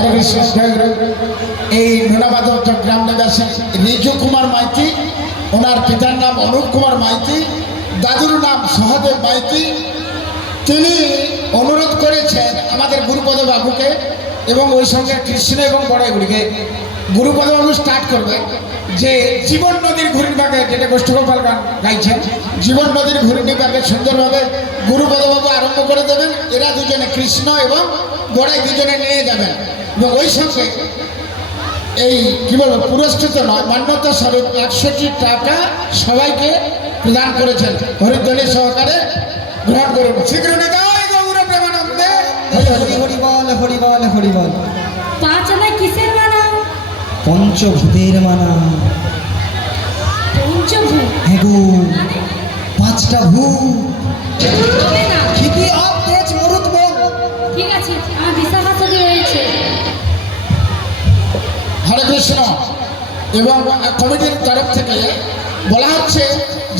হরে কৃষ্ণ। এই নোনাবাদক গ্রাম নিবাসী রিজু কুমার মাইতি, ওনার পিতার নাম অনুপ কুমার মাইতি, দাদুর নাম সহদেব মাইতি। তিনি অনুরোধ করেছেন আমাদের গুরুপদ বাবুকে এবং ওই সঙ্গে কৃষ্ণ এবং বড়াইগুলিকে। গুরুপদ বাবু স্টার্ট করবে যে জীবন নদীর ঘূর্ণিপাকে, যেটা গোষ্ঠগোপাল গান গাইছেন, জীবন নদীর ঘূর্ণিপাকে সুন্দরভাবে গুরুপদ বাবু আরম্ভ করে দেবেন। এরা দুজনে কৃষ্ণ এবং বড়াই দুজনে নিয়ে যাবেন এবং ওই সঙ্গে এই কি বলবো পুরস্কৃত নয়, মান্যতা স্বরূপ 100টি টাকা সবাইকে প্রদান করেছেন। হরিধ্বনি সহকারে গ্রহণ করুন। শীঘ্র নিতাই গৌর প্রেমানন্দে হরি হরি বল, হরি বল, হরি বল। পাঁচ আনায় কিসের মানা? পঞ্চভূতের মানা। পঞ্চভূত? হ্যাঁ গো, 5টা ভূত। হবে না। খিতি অফ তেজ মরুত বল। ঠিক আছে, আমার বিশাখা ছবি রয়েছে। হরে কৃষ্ণ। এবং কমিটির তরফ থেকে বলা হচ্ছে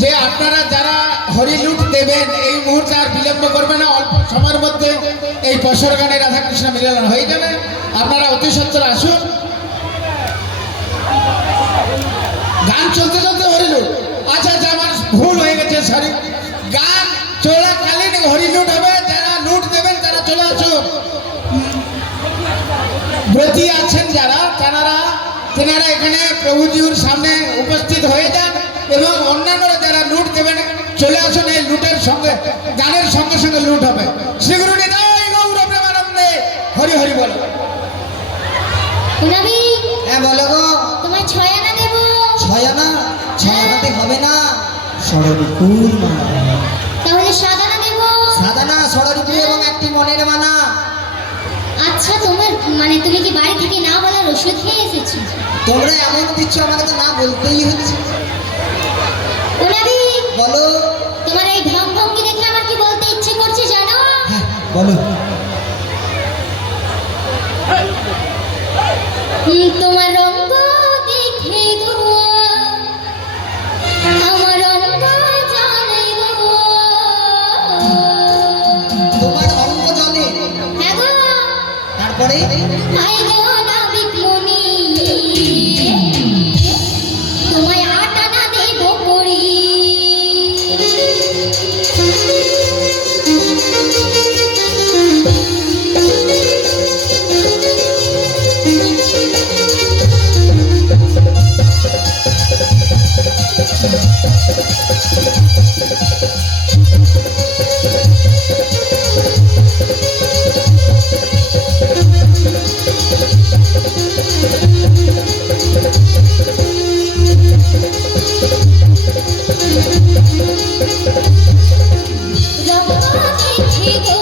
যে আপনারা যারা হরিলুট দেবেন এই মুহূর্তে আর বিলম্ব করবে না, অল্প সময়ের মধ্যে এই পশর গানে রাধাকৃষ্ণ মিলন হয়ে যাবে। আপনারা অতি সত্বর আসুন। গান চলতে চলতে হরিলুট, আচ্ছা আচ্ছা আমার ভুল হয়ে গেছে, সরি। গান চলাকালীন হরিলুট হবে। যারা লুট দেবেন তারা চলে আসুন। ব্রতী আছেন যারা, তেনারা এখানে প্রভুজির সামনে উপস্থিত হয়ে যান এবং অন্যান্যরা যারা লুট দেবেন চলে আসুন। এই লুটের সঙ্গে গানের সঙ্গে সঙ্গে লুট হবে। শ্রীগুরু নিতাই গৌর প্রেমানন্দে হরি হরি বল। গুলাবি, হ্যাঁ বলো গো। তোমায় 6 আনা দেব। 6 আনা? 6 আনাতে হবে না, ষড়রিপুর মানা। তাহলে 7 আনা দেব। 7 আনা, ষড়রিপু এবং একটি মনের মানা। আচ্ছা, তোমার মানে তুমি কি বাড়ি থেকে না বলার ওষুধ খেয়ে এসেছো? তোমরা এমন দিচ্ছ, আমাকে তো না বলতেই হচ্ছে। গুলাবি, বলো। তোমার এই ঢং ভঙ্গি দেখে আমার কি বলতে ইচ্ছে করছে জানো? হ্যাঁ বলো। তোমার রঙ্গ দেখে গো আমার রঙ্গ জানে গো। তোমার অঙ্গ জলে? হ্যাঁ গো। তারপরে? আই গো নাবিক মুনি, তোমায় 8 আনা দেব পড়ি। রঙ্গ দেখে গো